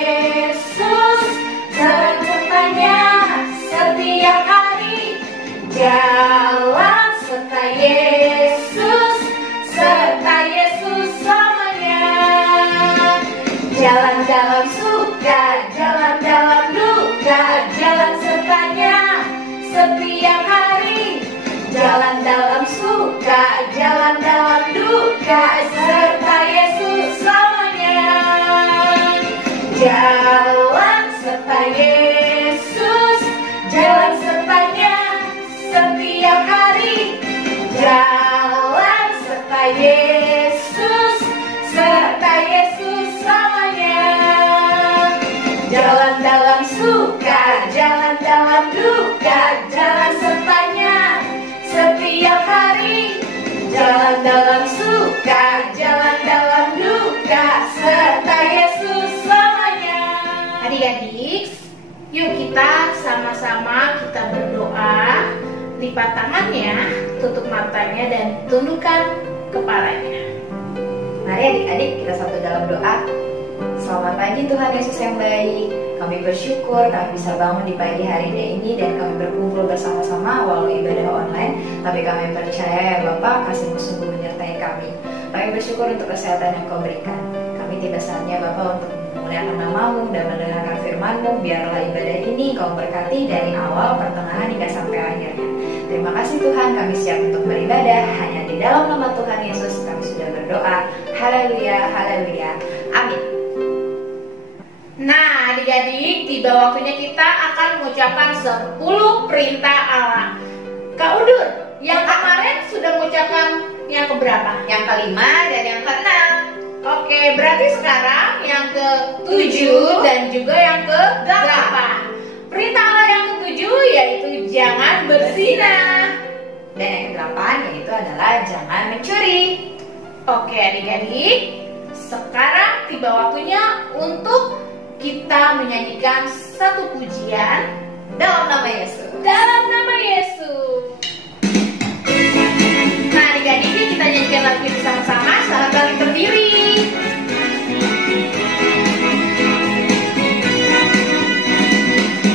Yesus sertanya setiap hari. Jalan serta Yesus selamanya. Jalan dalam suka, jalan dalam duka, jalan sertanya setiap hari. Jalan dalam suka, jalan dalam duka, serta Yesus selamanya. Jalan serta Yesus, jalan sertanya setiap hari. Jalan serta Yesus selamanya. Jalan dalam suka, jalan dalam duka, jalan sertanya setiap hari. Jalan dalam suka, jalan dalam duka, serta Yesus selamanya. Adik-adik, yuk kita sama-sama kita berdoa. Lipat tangannya, tutup matanya, dan tundukkan kepalanya. Mari adik-adik kita satu dalam doa. Selamat pagi Tuhan Yesus yang baik. Kami bersyukur kami bisa bangun di pagi harinya ini dan kami berkumpul bersama-sama walau ibadah online. Tapi kami percaya ya Bapak, kasih-Mu sungguh menyertai kami. Kami bersyukur untuk kesehatan yang Kau berikan. Kami tiba saatnya Bapak untuk memuliakan nama-Mu dan mendengarkan firman-Mu. Biarlah ibadah ini Kau berkati dari awal, pertengahan hingga sampai akhirnya. Terima kasih Tuhan, kami siap untuk beribadah. Hanya di dalam nama Tuhan Yesus kami sudah berdoa. Haleluya, haleluya, amin. Nah adik-adik, tiba waktunya kita akan mengucapkan 10 perintah Allah. Kak Udur, yang kemarin sudah mengucapkan yang keberapa? Yang kelima dan yang keenam. Oke, berarti sekarang yang ke-7 dan juga yang ke-8. Perintah Allah yang ke-7 yaitu jangan berzina. Dan yang ke-8 yaitu adalah jangan mencuri. Oke adik-adik, sekarang tiba waktunya untuk kita menyanyikan satu pujian Dalam nama Yesus. dalam nama Yesus. Nah adik-adik, kita nyanyikan lagu ini sama-sama. Selamat balik berdiri.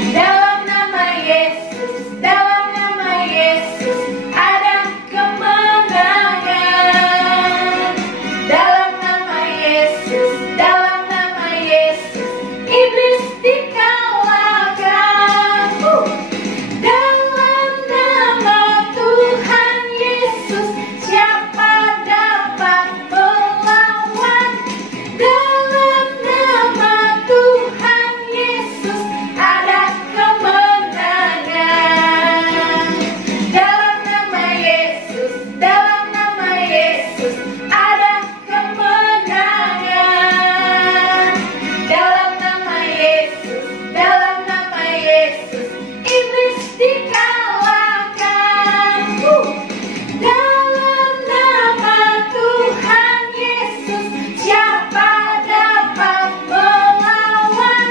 Dalam nama Yesus, dalam nama Yesus ada kemenangan. Dalam nama Yesus, dalam nama Yesus iblis dikalahkan. Dalam nama Tuhan Yesus siapa dapat melawan? Dalam nama Tuhan Yesus ada kemenangan. Dalam nama Yesus, dalam nama Yesus ada kemenangan. Dalam nama Yesus, dalam nama Yesus iblis dikalahkan. Dalam nama Tuhan Yesus siapa dapat melawan?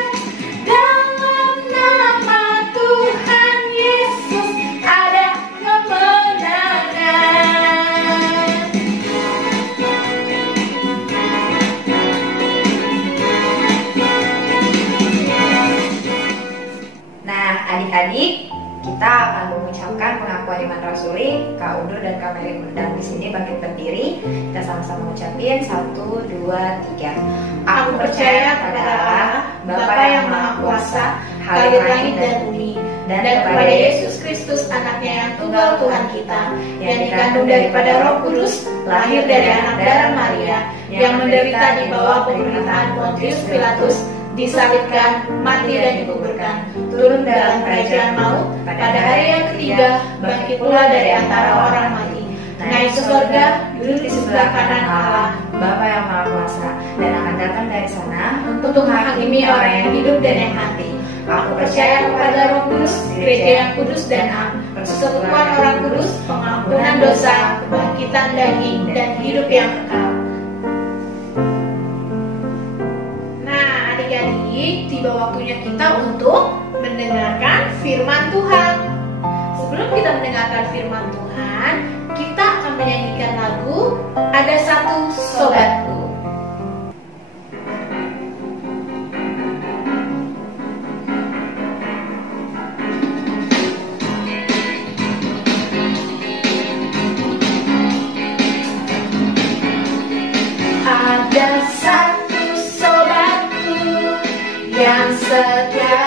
Dalam nama Tuhan Yesus ada kemenangan. Nah adik-adik, kita akan mengucapkan pengakuan iman rasuli. Kak Udur dan Kak Mary undang di sini bangkit berdiri. Kita sama-sama ucapin 1, 2, 3. Aku percaya pada Allah, Bapa yang Maha Kuasa, Khalid langit dan bumi, dan kepada Yesus Kristus, Anaknya yang tunggal Tuhan kita, yang dikandung daripada Roh Kudus, lahir dari anak darah Maria, yang menderita di bawah pemerintahan Pontius Pilatus, disalibkan, mati dan dikuburkan, turun dalam kerajaan maut, pada hari yang ketiga bangkit pula dari antara orang mati, naik ke surga, duduk di sebelah kanan Allah, Bapa yang Maha Kuasa, dan akan datang dari sana untuk menghakimi orang yang hidup dan yang mati. Aku percaya kepada Roh Kudus, gereja yang kudus dan am, persekutuan orang kudus, pengampunan dosa, kebangkitan daging, dan hidup yang kekal. Nah adik-adik, tiba waktunya kita untuk mendengarkan firman Tuhan. Sebelum kita mendengarkan firman Tuhan, kita akan menyanyikan lagu Ada Satu Sobatku. yang setia,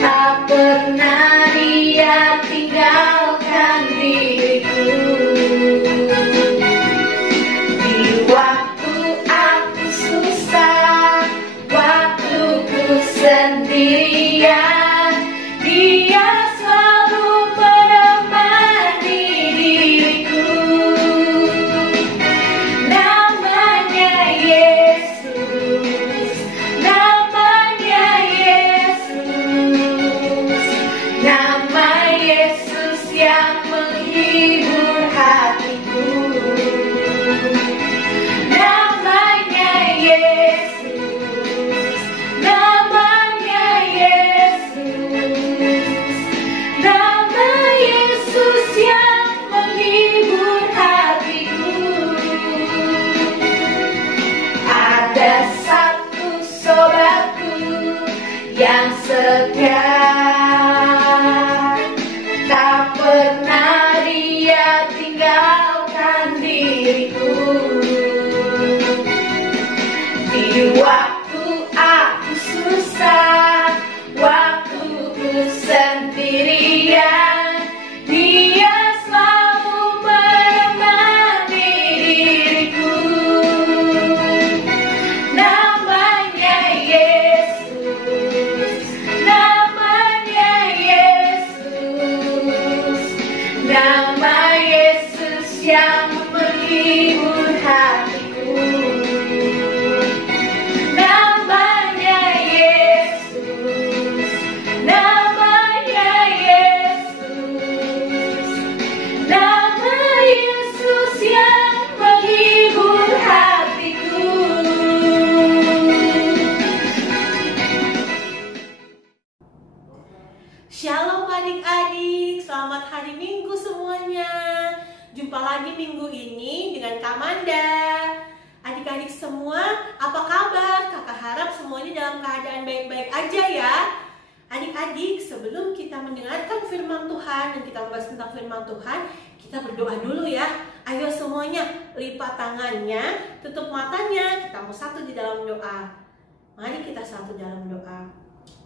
tak pernah Dia tinggalkan diriku. Di waktu aku susah, waktu ku sendirian, Dia selalu menemani diriku. Namanya Yesus, namanya Yesus, nama Yesus yang menghibur hatiku. Namanya Yesus, namanya Yesus, nama Yesus yang menghibur hatiku. Ada satu sobatku yang setia, tak pernah Dia tinggalkan diriku. Di waktu aku susah, waktu ku sendirian, Dia selalu menemani diriku. Namanya Yesus, namanya Yesus, nama Yesus yang menghibur hatiku. Namanya Yesus, namanya Yesus, nama Yesus yang menghibur hatiku. Shalom adik-adik, selamat hari Minggu semuanya. Jumpa lagi minggu ini dengan Kak Manda. Adik-adik semua, apa kabar? Kakak harap semuanya dalam keadaan baik-baik aja ya. Adik-adik, sebelum kita mendengarkan firman Tuhan dan kita membahas tentang firman Tuhan, kita berdoa dulu ya. Ayo semuanya, lipat tangannya, tutup matanya, kita mau satu di dalam doa. Mari kita satu dalam doa.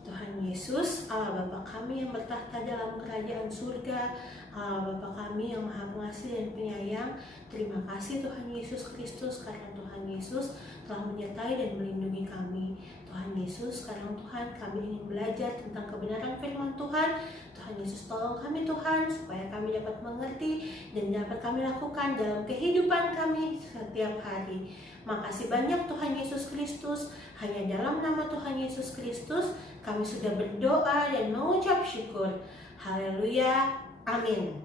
Tuhan Yesus, Allah Bapa kami yang bertahta dalam kerajaan surga, Allah Bapa kami yang maha pengasih dan penyayang, terima kasih Tuhan Yesus Kristus karena Tuhan Yesus telah menyertai dan melindungi kami. Tuhan Yesus, sekarang Tuhan kami ingin belajar tentang kebenaran firman Tuhan. Tuhan Yesus tolong kami Tuhan supaya kami dapat mengerti dan dapat kami lakukan dalam kehidupan kami setiap hari. Makasih banyak Tuhan Yesus Kristus. Hanya dalam nama Tuhan Yesus Kristus kami sudah berdoa dan mengucap syukur. Haleluya, amin.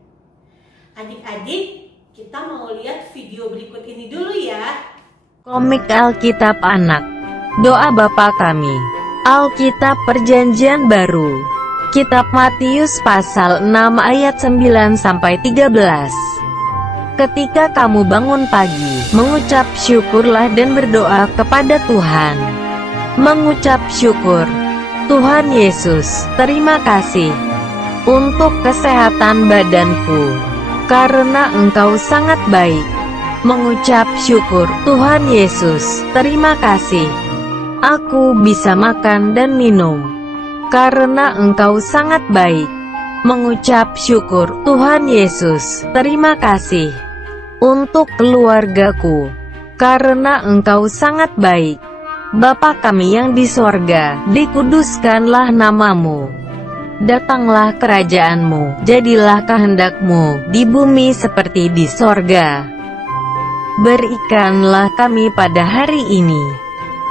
Adik-adik, kita mau lihat video berikut ini dulu ya. Komik Alkitab Anak. Doa Bapa Kami. Alkitab Perjanjian Baru. Kitab Matius pasal 6 ayat 9-13. Ketika kamu bangun pagi, mengucap syukurlah dan berdoa kepada Tuhan. Mengucap syukur. Tuhan Yesus, terima kasih untuk kesehatan badanku, karena Engkau sangat baik. Mengucap syukur. Tuhan Yesus, terima kasih. Aku bisa makan dan minum, karena Engkau sangat baik. Mengucap syukur. Tuhan Yesus, terima kasih untuk keluargaku, karena Engkau sangat baik. Bapa kami yang di sorga, dikuduskanlah namamu. Datanglah kerajaan-Mu, jadilah kehendak-Mu, di bumi seperti di sorga. Berikanlah kami pada hari ini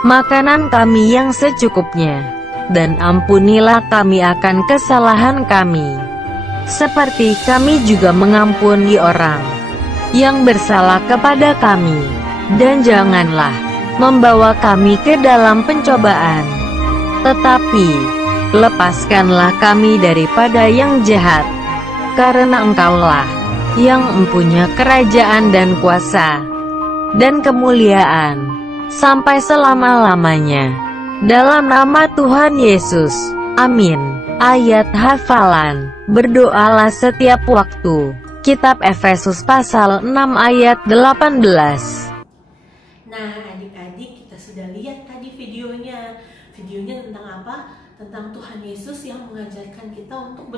makanan kami yang secukupnya, dan ampunilah kami akan kesalahan kami, seperti kami juga mengampuni orang yang bersalah kepada kami. Dan janganlah membawa kami ke dalam pencobaan, tetapi lepaskanlah kami daripada yang jahat, karena Engkaulah yang mempunyai kerajaan dan kuasa dan kemuliaan sampai selama-lamanya. Dalam nama Tuhan Yesus, amin. Ayat hafalan, berdoalah setiap waktu. Kitab Efesus pasal 6 ayat 18. Nah adik-adik, kita sudah lihat tadi videonya. videonya. Videonya tentang apa? Tentang Tuhan Yesus yang mengajarkan kita untuk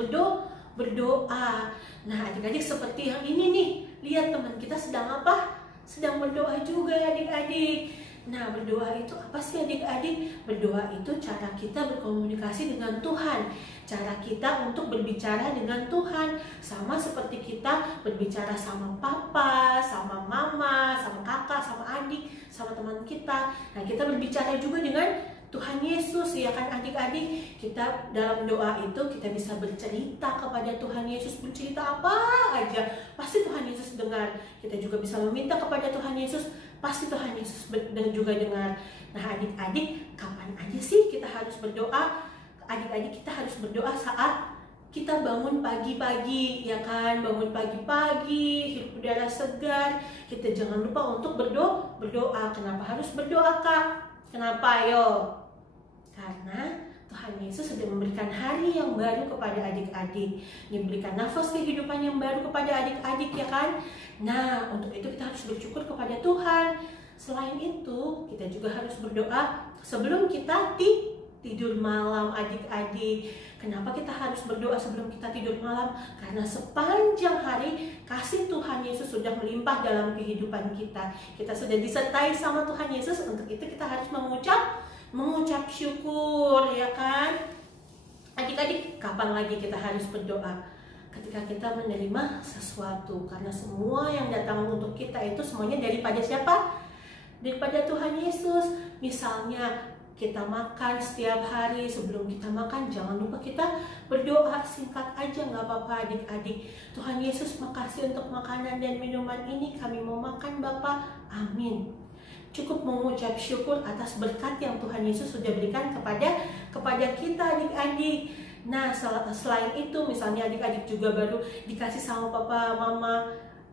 berdoa. Nah, adik-adik seperti yang ini nih. Lihat teman kita sedang apa? Sedang berdoa juga adik-adik. Nah, berdoa itu apa sih adik-adik? Berdoa itu cara kita berkomunikasi dengan Tuhan. Cara kita untuk berbicara dengan Tuhan. Sama seperti kita berbicara sama papa, sama mama, sama kakak, sama adik, sama teman kita. Nah, kita berbicara juga dengan Tuhan Yesus, ya kan adik-adik? Kita dalam doa itu kita bisa bercerita kepada Tuhan Yesus, bercerita apa aja, pasti Tuhan Yesus dengar. Kita juga bisa meminta kepada Tuhan Yesus, pasti Tuhan Yesus juga dengar. Nah adik-adik, kapan aja sih kita harus berdoa? Adik-adik, kita harus berdoa saat kita bangun pagi-pagi, ya kan? Bangun pagi-pagi, hirup udara segar. Kita jangan lupa untuk berdoa. Kenapa harus berdoa, Kak? Kenapa, yo? Karena Tuhan Yesus sudah memberikan hari yang baru kepada adik-adik, memberikan nafas kehidupan yang baru kepada adik-adik, ya kan? Nah, untuk itu kita harus bersyukur kepada Tuhan. Selain itu, kita juga harus berdoa sebelum kita tidur malam, adik-adik. Kenapa kita harus berdoa sebelum kita tidur malam? Karena sepanjang hari kasih Tuhan Yesus sudah melimpah dalam kehidupan kita. Kita sudah disertai sama Tuhan Yesus. Untuk itu kita harus mengucap syukur, ya kan? Adik-adik, kapan lagi kita harus berdoa? Ketika kita menerima sesuatu. Karena semua yang datang untuk kita itu semuanya daripada siapa? Daripada Tuhan Yesus. Misalnya kita makan setiap hari, sebelum kita makan jangan lupa kita berdoa singkat aja, nggak apa-apa adik-adik. Tuhan Yesus, makasih untuk makanan dan minuman ini, kami mau makan Bapa, amin. Cukup mengucap syukur atas berkat yang Tuhan Yesus sudah berikan kepada kita adik-adik. Nah, selain itu misalnya adik-adik juga baru dikasih sama papa mama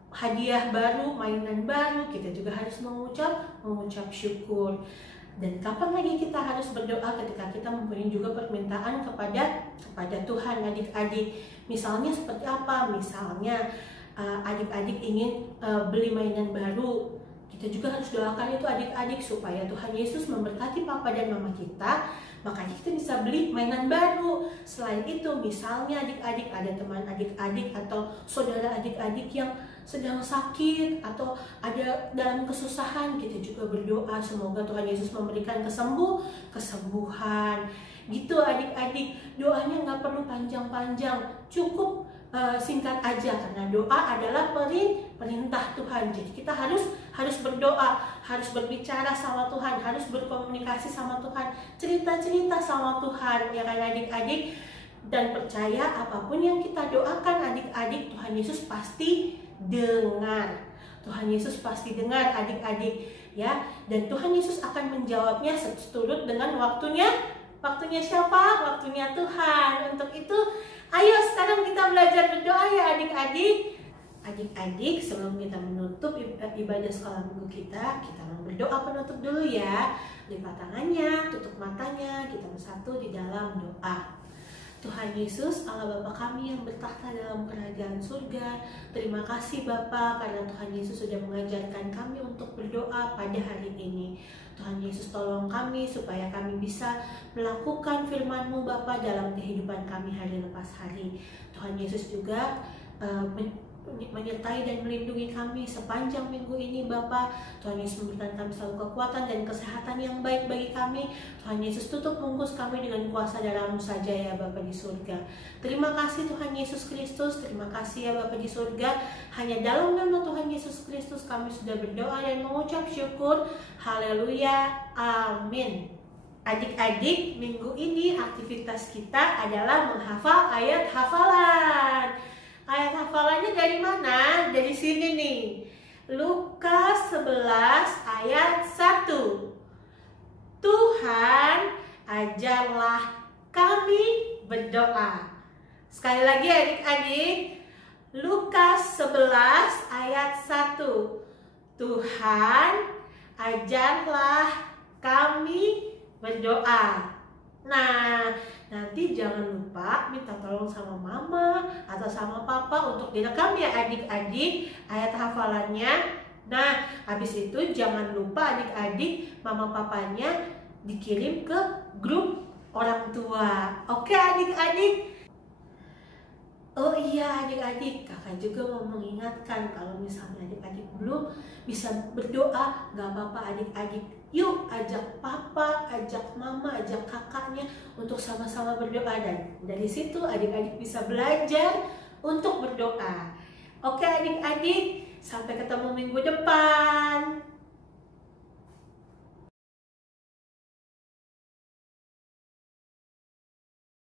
hadiah baru, mainan baru, kita juga harus mengucap syukur. Dan kapan lagi kita harus berdoa? Ketika kita mempunyai juga permintaan kepada Tuhan adik-adik. Misalnya seperti apa? Misalnya adik-adik ingin beli mainan baru. Kita juga harus doakan itu adik-adik supaya Tuhan Yesus memberkati papa dan mama kita, makanya kita bisa beli mainan baru. Selain itu misalnya adik-adik ada teman adik-adik atau saudara adik-adik yang sedang sakit atau ada dalam kesusahan, kita juga berdoa semoga Tuhan Yesus memberikan kesembuhan. Gitu adik-adik, doanya nggak perlu panjang-panjang, cukup singkat aja, karena doa adalah perintah Tuhan. Jadi kita harus berdoa, harus berbicara sama Tuhan, harus berkomunikasi sama Tuhan, cerita-cerita sama Tuhan, ya kan adik-adik. Dan percaya apapun yang kita doakan adik-adik, Tuhan Yesus pasti dengar. Tuhan Yesus pasti dengar adik-adik, ya. Dan Tuhan Yesus akan menjawabnya seturut dengan waktunya. Waktunya siapa? Waktunya Tuhan. Untuk itu, ayo sekarang kita belajar berdoa ya adik-adik. Adik-adik, sebelum kita menutup ibadah sekolah minggu kita mau berdoa penutup dulu ya. Lipat tangannya, tutup matanya, kita bersatu di dalam doa. Tuhan Yesus, Allah Bapa kami yang bertakhta dalam kerajaan surga, terima kasih Bapa karena Tuhan Yesus sudah mengajarkan kami untuk berdoa pada hari ini. Tuhan Yesus tolong kami supaya kami bisa melakukan firman-Mu Bapa dalam kehidupan kami hari lepas hari. Tuhan Yesus juga menyertai dan melindungi kami sepanjang minggu ini Bapa. Tuhan Yesus memberikan kami selalu kekuatan dan kesehatan yang baik bagi kami. Tuhan Yesus tutup bungkus kami dengan kuasa darah-Mu saja ya Bapa di surga. Terima kasih Tuhan Yesus Kristus, terima kasih ya Bapa di surga. Hanya dalam nama Tuhan Yesus Kristus kami sudah berdoa dan mengucap syukur. Haleluya, amin. Adik-adik, minggu ini aktivitas kita adalah menghafal ayat hafalan. Ayat hafalannya dari mana? Dari sini nih. Lukas 11 ayat 1. Tuhan, ajarlah kami berdoa. Sekali lagi adik-adik. Lukas 11 ayat 1. Tuhan, ajarlah kami berdoa. Nah, nanti jangan lupa minta tolong sama mama atau sama papa untuk direkam ya adik-adik ayat hafalannya. Nah, habis itu jangan lupa adik-adik mama papanya dikirim ke grup orang tua. Oke adik-adik? Oh iya adik-adik, kakak juga mau mengingatkan kalau misalnya adik-adik belum bisa berdoa, gak apa-apa adik-adik. Yuk ajak papa, ajak mama, ajak kakaknya untuk sama-sama berdoa, dan dari situ adik-adik bisa belajar untuk berdoa. Oke adik-adik, sampai ketemu minggu depan.